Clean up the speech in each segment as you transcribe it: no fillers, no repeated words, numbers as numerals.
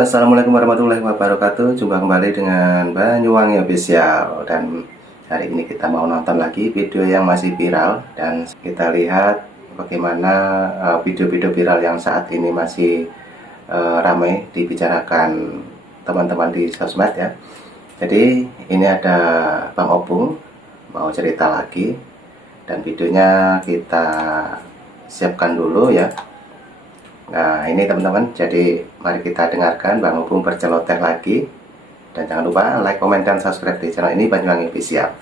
Assalamualaikum warahmatullahi wabarakatuh. Jumpa kembali dengan Banyuwangi Official. Dan hari ini kita mau nonton lagi video yang masih viral. Dan kita lihat bagaimana video-video viral yang saat ini masih ramai dibicarakan teman-teman di sosmed ya. Jadi ini ada Bang Obung mau cerita lagi. Dan videonya kita siapkan dulu ya. Nah ini teman-teman, jadi mari kita dengarkan Bang Obung berceloteh lagi. Dan jangan lupa like, komen, dan subscribe di channel ini Banyuwangi Official.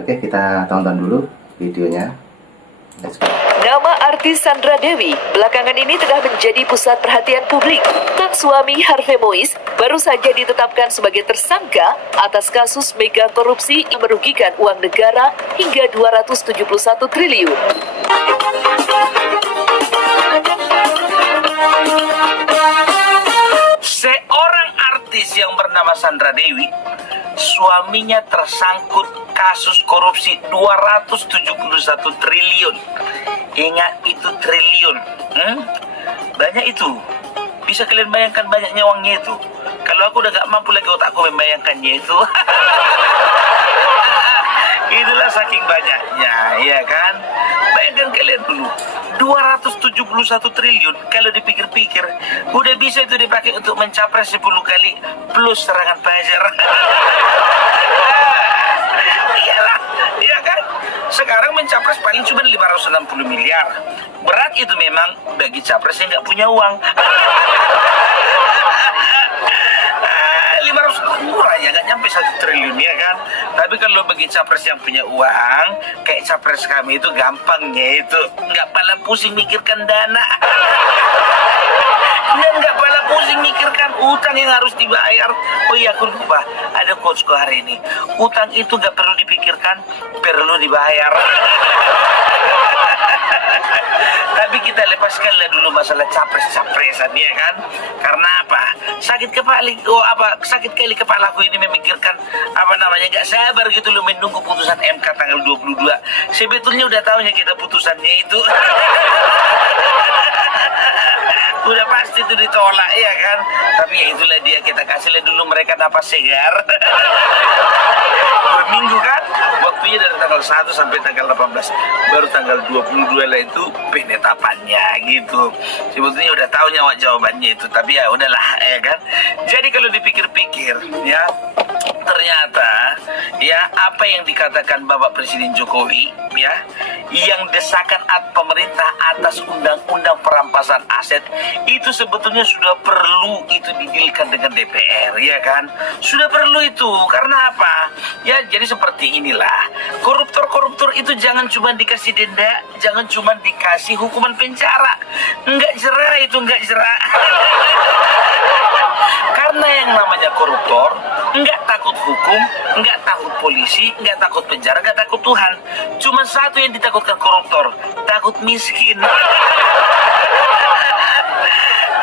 Oke, kita tonton dulu videonya. Let's go. Nama artis Sandra Dewi belakangan ini tengah menjadi pusat perhatian publik. Sang suami Harvey Mois baru saja ditetapkan sebagai tersangka atas kasus mega korupsi yang merugikan uang negara hingga 271 triliun. Seorang artis yang bernama Sandra Dewi, suaminya tersangkut kasus korupsi 271 triliun. Ingat itu triliun. Banyak itu. Bisa kalian bayangkan banyaknya uangnya itu. Kalau aku udah gak mampu lagi otakku membayangkannya itu. Itulah saking banyaknya, ya kan? Bayangkan kalian dulu, 271 triliun kalau dipikir-pikir, udah bisa itu dipakai untuk mencapres 10 kali plus serangan pajar. Iyalah, iya kan? Sekarang mencapres paling cuma 560 miliar. Berat itu memang bagi capres yang nggak punya uang. 500 murah ya, nggak nyampe 1 triliun ya kan. Tapi kalau bagi capres yang punya uang kayak capres kami itu gampangnya itu nggak pala pusing mikirkan dana. Dan nggak pala pusing mikirkan utang yang harus dibayar. Oh iya, aku lupa, ada quotesku hari ini, utang itu nggak perlu dipikirkan, perlu dibayar. Tapi kita lepaskanlah dulu masalah capres-capresan ya kan. Karena apa? Sakit kali kepalaku ini memikirkan nggak sabar gitu loh menunggu putusan MK tanggal 22. Sebetulnya udah tahunya kita putusannya itu. Udah pasti itu ditolak ya kan. Tapi ya itulah dia, kita kasihlah dulu mereka napas segar. Berminggu kan, waktunya dari tanggal 1 sampai tanggal 18. Baru tanggal 22 lah itu penetapannya gitu. Sebetulnya udah tahu nyawa jawabannya itu, tapi ya udahlah ya kan. Jadi kalau dipikir-pikir ya, ternyata ya apa yang dikatakan Bapak Presiden Jokowi ya, yang desakan pemerintah atas undang-undang perampasan aset itu sebetulnya sudah perlu itu didilkan dengan DPR ya kan. Sudah perlu itu, karena apa? Ya jadi seperti inilah, koruptor-koruptor itu jangan cuma dikasih denda, jangan cuma dikasih hukuman penjara. Enggak jerah itu, enggak jerah. Karena yang namanya koruptor enggak takut hukum, enggak takut polisi, enggak takut penjara, enggak takut Tuhan. Cuma satu yang ditakutkan koruptor, takut miskin.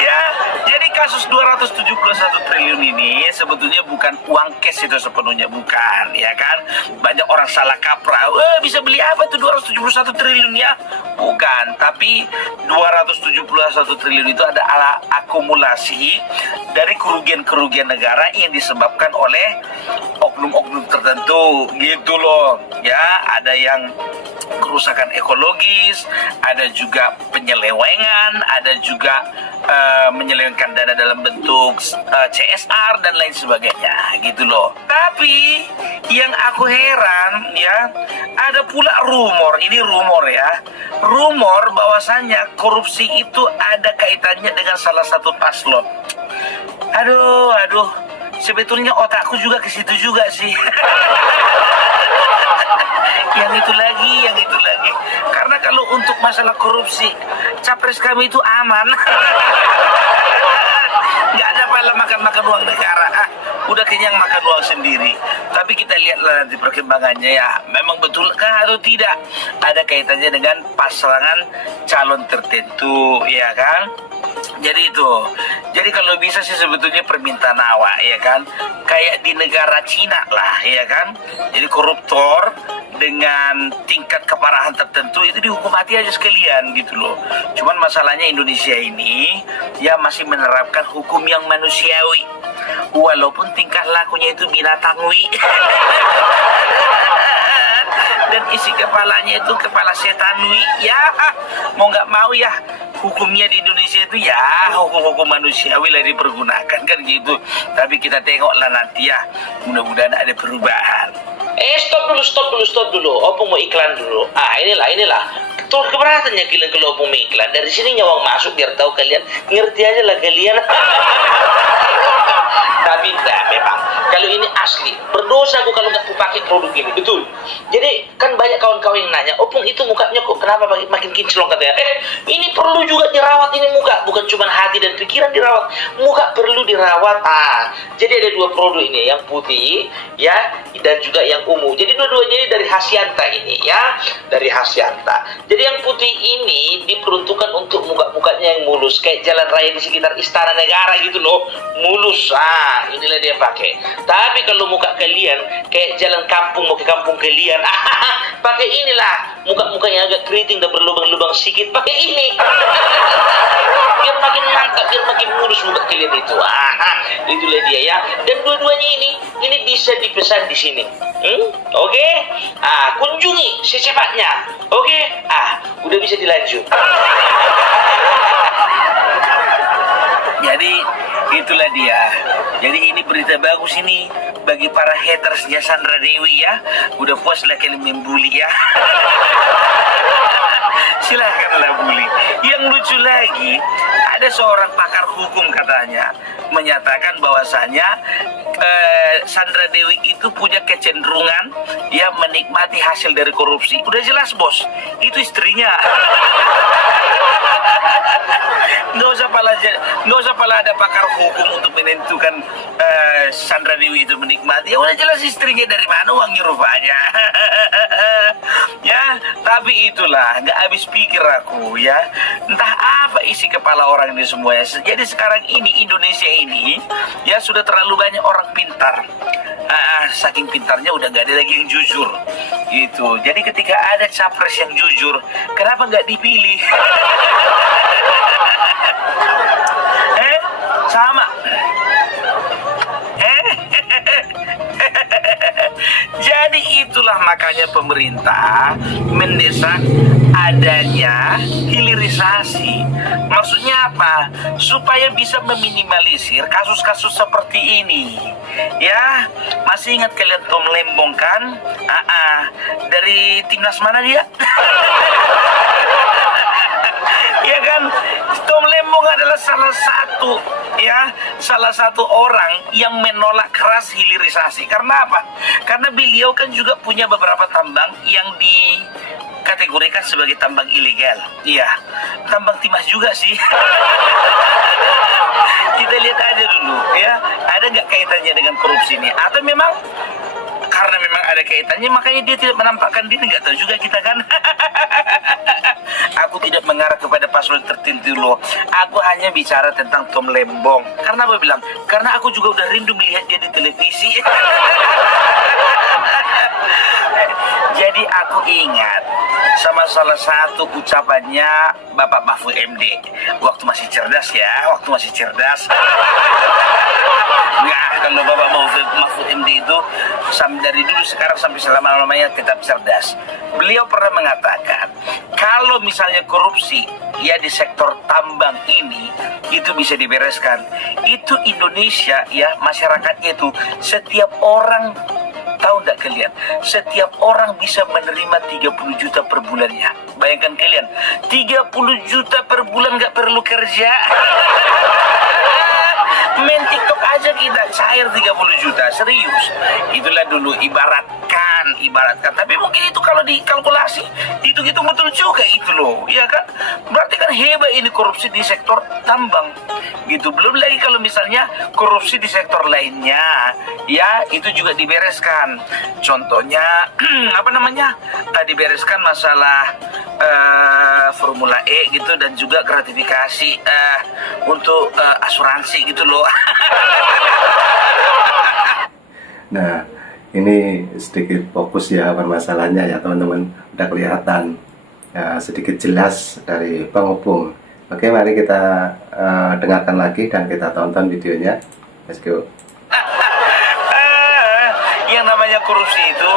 Ya, jadi kasus 271 triliun ini sebetulnya bukan uang cash itu sepenuhnya, bukan, ya kan? Banyak orang salah kaprah, bisa beli apa tuh 271 triliun ya? Bukan, tapi 271 triliun itu ada akumulasi dari kerugian-kerugian negara yang disebabkan oleh oknum-oknum tertentu, gitu loh. Ya, ada yang kerusakan ekologis, ada juga penyelewengan, ada juga menyelewengkan dana dalam bentuk CSR dan lain sebagainya, gitu loh. Tapi yang aku heran ya, ada pula rumor, ini rumor ya, rumor bahwasannya korupsi itu ada kaitannya dengan salah satu paslon. Aduh, sebetulnya otakku juga ke situ juga sih. yang itu lagi. Karena kalau untuk masalah korupsi, capres kami itu aman. Nggak ada pala makan uang negara. Udah kenyang makan uang sendiri. Tapi kita lihatlah nanti perkembangannya ya. Memang betulkah atau tidak ada kaitannya dengan pasangan calon tertentu, ya kan? Jadi itu. Jadi kalau bisa sih sebetulnya permintaan awak ya kan. Kayak di negara Cina lah ya kan. Jadi koruptor dengan tingkat keparahan tertentu itu dihukum mati aja sekalian gitu loh. Cuman masalahnya Indonesia ini ya masih menerapkan hukum yang manusiawi walaupun tingkah lakunya itu binatangwi. Dan isi kepalanya itu kepala setanwi. Ya mau nggak mau ya hukumnya di Indonesia itu ya hukum-hukum manusiawi lah dipergunakan kan gitu. Tapi kita tengoklah nanti ya, mudah-mudahan ada perubahan. Stop dulu. Opung mau iklan dulu. Inilah. Tuh keberatannya kalian kalau opung mau iklan. Dari sini nyawang masuk biar tahu kalian. Ngerti aja lah kalian. Tapi enggak, memang kalau ini asli berdosa aku kalau nggak pakai produk ini, betul. Jadi kan banyak kawan-kawan yang nanya, Opung itu mukanya kok kenapa makin kinclong katanya. Ini perlu juga dirawat ini muka, bukan cuma hati dan pikiran dirawat, muka perlu dirawat. Jadi ada dua produk ini, yang putih ya dan juga yang ungu. Jadi dua-duanya ini dari Hasyanta ini ya, dari Hasyanta. Jadi yang putih ini diperuntukkan untuk muka-mukanya yang mulus, kayak jalan raya di sekitar Istana Negara gitu loh, mulus. Inilah dia pakai. Tapi kalau muka kalian kayak jalan kampung mau ke kampung kalian, pakai inilah. Muka-mukanya agak keriting dan berlubang-lubang sedikit, pakai ini. Biar makin mantap, biar makin mulus muka kalian itu. Itulah dia ya. Dan dua-duanya ini bisa dipesan di sini. Oke? Kunjungi secepatnya. Oke? Udah bisa dilanjut. Jadi itulah dia. Jadi ini berita bagus ini bagi para hatersnya Sandra Dewi ya. Udah puas lah kalian membuli ya. Silakanlah bully. Yang lucu lagi, ada seorang pakar hukum katanya menyatakan bahwasanya Sandra Dewi itu punya kecenderungan ya menikmati hasil dari korupsi. Udah jelas bos, itu istrinya. Nggak usah pala ada pakar hukum untuk menentukan Sandra Dewi itu menikmati. Ya udah jelas istrinya, dari mana uangnya rupanya. Ya, tapi itulah nggak habis pikir aku ya. Entah apa isi kepala orang ini semuanya. Jadi sekarang ini Indonesia ini ya sudah terlalu banyak orang pintar. Saking pintarnya udah nggak ada lagi yang jujur. Gitu. Jadi ketika ada capres yang jujur, kenapa nggak dipilih? Sama. Jadi itulah makanya pemerintah mendesak adanya hilirisasi. Maksudnya apa? Supaya bisa meminimalisir kasus-kasus seperti ini. Ya, masih ingat kalian Tom Lembong kan? Dari timnas mana dia? Ya kan, Tom Lembong adalah salah satu orang yang menolak keras hilirisasi. Karena apa? Karena beliau kan juga punya beberapa tambang yang dikategorikan sebagai tambang ilegal. Iya, tambang timah juga sih. Kita lihat aja dulu ya, ada nggak kaitannya dengan korupsi ini? Atau memang karena memang ada kaitannya makanya dia tidak menampakkan diri, nggak tahu juga kita kan. Aku tidak mengarah kepada paslon tertentu loh. Aku hanya bicara tentang Tom Lembong. Karena apa bilang? Karena aku juga udah rindu melihat dia di televisi. Jadi aku ingat sama salah satu ucapannya Bapak Mahfud MD waktu masih cerdas ya, Enggak, kalau Bapak Mahfud MD itu dari dulu sekarang sampai selama-lamanya tetap cerdas. Beliau pernah mengatakan kalau misalnya korupsi ya di sektor tambang ini itu bisa dibereskan, itu Indonesia ya masyarakatnya itu setiap orang, tahu nggak kalian, setiap orang bisa menerima 30 juta per bulannya. Bayangkan kalian, 30 juta per bulan nggak perlu kerja. Main TikTok aja kita cair 30 juta, serius. Itulah dulu ibaratkan. Tapi mungkin itu kalau dikalkulasi, hitung-hitung betul juga itu loh, ya kan? Berarti kan hebat ini korupsi di sektor tambang, gitu. Belum lagi kalau misalnya korupsi di sektor lainnya, ya itu juga dibereskan. Contohnya dibereskan masalah Formula E gitu dan juga gratifikasi untuk asuransi gitu loh. Nah, ini sedikit fokus ya permasalahannya ya teman-teman, udah kelihatan ya, sedikit jelas dari Bang Opung. Oke, mari kita dengarkan lagi dan kita tonton videonya. Let's go. Yang namanya korupsi itu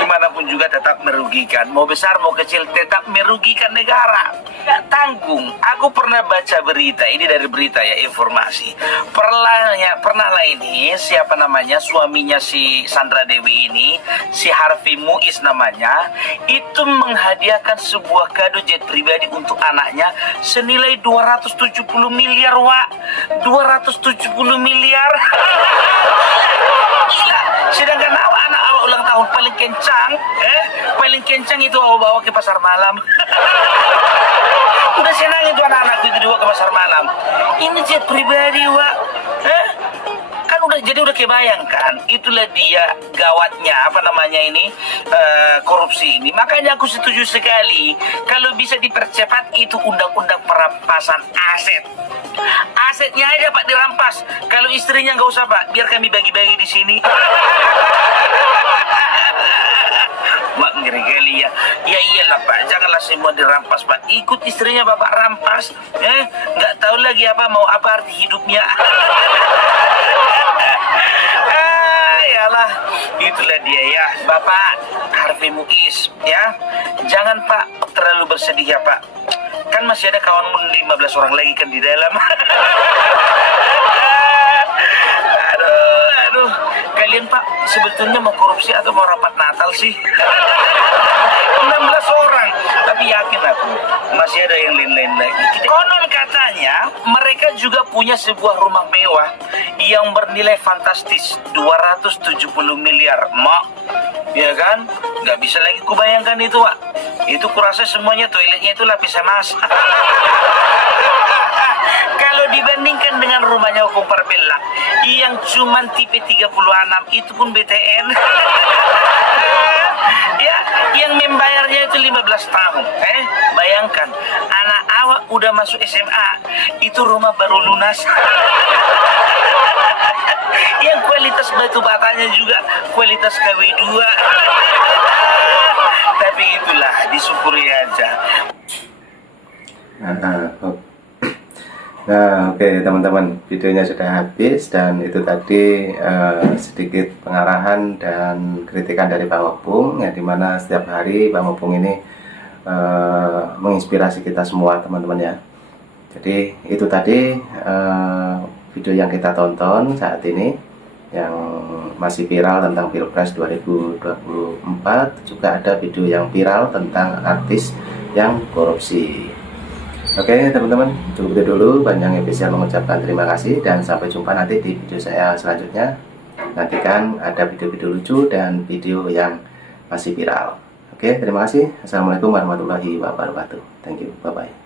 dimanapun juga tetap merugikan, mau besar mau kecil tetap merugikan negara. Nggak tanggung. Aku pernah baca berita, ini dari berita ya, informasi. Pernah lah ini, siapa namanya, suaminya si Sandra Dewi ini, si Harvey Muiz namanya, itu menghadiahkan sebuah kado jet pribadi untuk anaknya senilai 270 miliar, Wak. 270 miliar. Gila. Sedangkan anak awak ulang tahun paling kencang itu awak bawa ke pasar malam. Udah senang itu anak-anak itu dibawa ke pasar malam. Ini jet pribadi, Wak. Kan udah kebayangkan, itulah dia gawatnya korupsi ini. Makanya aku setuju sekali kalau bisa dipercepat itu undang-undang perampasan aset. Asetnya aja Pak dirampas. Kalau istrinya nggak usah Pak, biar kami bagi-bagi di sini. Mak ngeri kali ya. Ya iyalah Pak, janganlah semua dirampas Pak. Ikut istrinya Bapak rampas. Nggak tahu lagi mau apa arti hidupnya. Yalah, itulah dia ya, Bapak Harvey Muiz ya. Jangan Pak terlalu bersedih ya Pak. Kan masih ada kawanmu 15 orang lagi kan di dalam. Aduh, kalian Pak sebetulnya mau korupsi atau mau rapat Natal sih? 16 orang, tapi yakin aku masih ada yang lain-lain lagi. Konon katanya mereka juga punya sebuah rumah mewah yang bernilai fantastis 270 miliar, Mak. Ya kan? Nggak bisa lagi kubayangkan itu, Pak. Itu kurasa semuanya toiletnya itu lapis emas. Kalau dibandingkan dengan rumahnya Hukum Parbella yang cuman tipe 36, itu pun BTN. Ya, yang membayarnya itu 15 tahun. Bayangkan, anak awak udah masuk SMA, itu rumah baru lunas. Yang kualitas batu batanya juga kualitas KW2. Tapi itulah, disyukuri aja. Nah, oke teman-teman, videonya sudah habis dan itu tadi sedikit pengarahan dan kritikan dari Bang Opung, yang dimana setiap hari Bang Opung ini menginspirasi kita semua teman-teman ya. Jadi itu tadi video yang kita tonton saat ini yang masih viral tentang Pilpres 2024. Juga ada video yang viral tentang artis yang korupsi. Oke teman-teman, cukup itu dulu. Banyak Official mengucapkan terima kasih dan sampai jumpa nanti di video saya selanjutnya. Nantikan ada video-video lucu dan video yang masih viral. Oke, terima kasih. Assalamualaikum warahmatullahi wabarakatuh. Thank you, bye-bye.